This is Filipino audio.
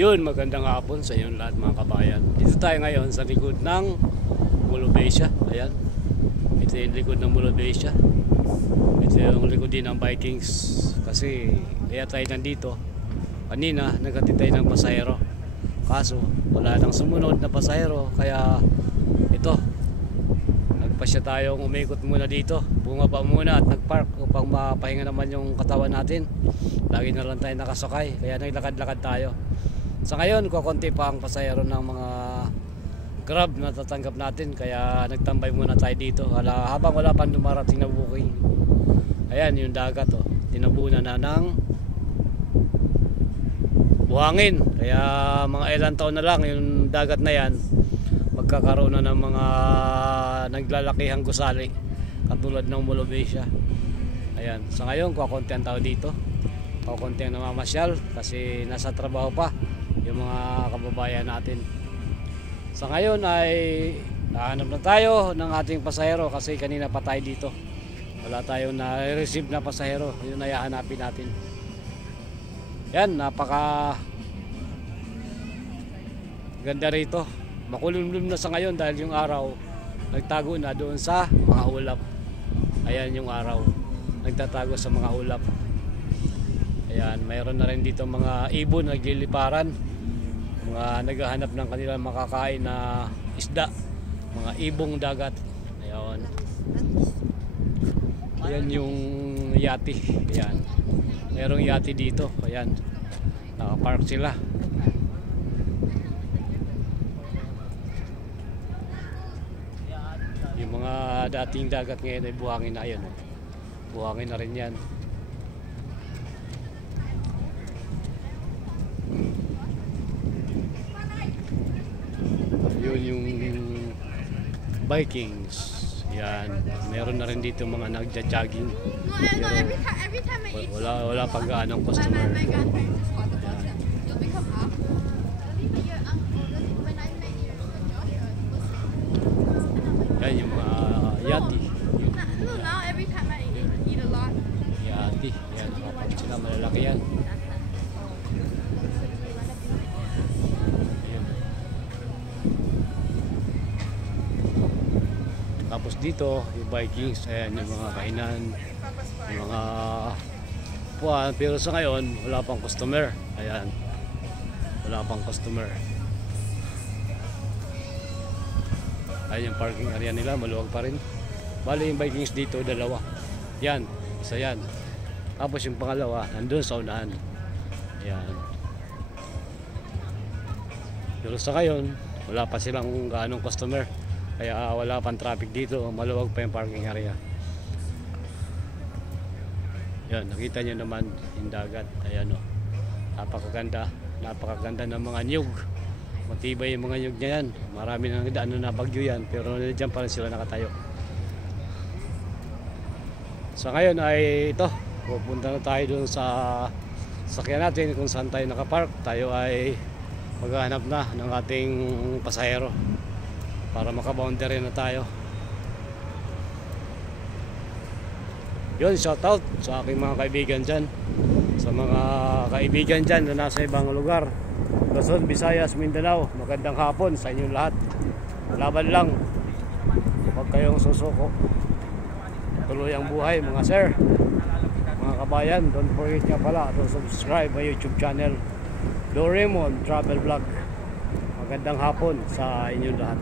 Yun, magandang hapon sa inyong lahat mga kabayan. Dito tayo ngayon sa likod ng Molobesia. Ayan. Ito yung likod ng Molobesia. Ito yung likod din ng Vikings. Kasi kaya tayo nandito. Kanina, naghatid tayo ng pasahero. Kaso, wala nang sumunod na pasahero. Kaya ito, nagpasya tayong umikot muna dito. Bumaba muna at nagpark upang mapahinga naman yung katawan natin. Lagi na lang tayo nakasakay. Kaya naglakad-lakad tayo. Sa ngayon, kukunti pa ang pasahero ng mga Grab na tatanggap natin. Kaya nagtambay muna tayo dito habang wala pang dumarating na booking. Ayan yung dagat, oh. Tinabunan na ng buhangin. Kaya mga ilang taon na lang yung dagat na yan, magkakaroon na ng mga naglalakihang gusali katulad ng Molobesia. Ayan, sa ngayon kukunti ang tao dito, kukunti ang namamasyal kasi nasa trabaho pa yung mga kababayan natin. Sa ngayon ay nahanap na tayo ng ating pasahero kasi kanina pa tayo dito. Wala tayong na-receive na pasahero. Yun ay hahanapin natin. Yan, napaka ganda rito. Makulumlum na sa ngayon dahil yung araw nagtago na doon sa mga ulap. Ayan yung araw, nagtatago sa mga ulap. Ayan, mayroon na rin dito mga ibon nagliliparan, mga naghahanap ng kanilang makakain na isda, mga ibong dagat. Ayan. Ayan yung yati. Ayan. Mayroong yati dito. Ayan. Nakapark sila. Yung mga dating dagat ngayon ay buhangin na yan. Buhangin na rin yan. Yun yung Vikings. Yan. Meron na rin dito mga nagja-jogging. Wala pang gaanong customer. Yan yung mga yati. Yati. Yan. Kapag sila malalaki yan. Tapos dito, yung Vikings, ayan yung mga kainan, yung mga puwan. Pero sa ngayon, wala pang customer. Ayan, wala pang customer. Ayan yung parking area nila, maluwag pa rin. Bali yung Vikings dito, dalawa. Yan, isa yan. Tapos yung pangalawa, nandun sa unahan. Ayan. Pero sa ngayon, wala pa silang gaanong customer. Kaya wala pang traffic dito, maluwag pa yung parking area. Yan, nakita nyo naman yung dagat. Ayan o, napakaganda ng mga niyog. Matibay yung mga niyog niya yan. Marami nang daan na bagyo yan, pero nandiyan pa rin sila nakatayo. Sa ngayon ay ito, pupunta na tayo dun sa sakyan natin kung saan tayo nakapark. Tayo ay maghahanap na ng ating pasahero para makaboundary na tayo. Yun, shoutout sa aking mga kaibigan dyan, sa mga kaibigan dyan na nasa ibang lugar, Luzon, Visayas, Mindanao. Magandang hapon sa inyong lahat. Laban lang, huwag kayong susuko, tuloy ang buhay mga sir, mga kabayan. Don't forget nga pala to subscribe my YouTube channel, Doraemon Travel Vlog. Magandang hapon sa inyong lahat.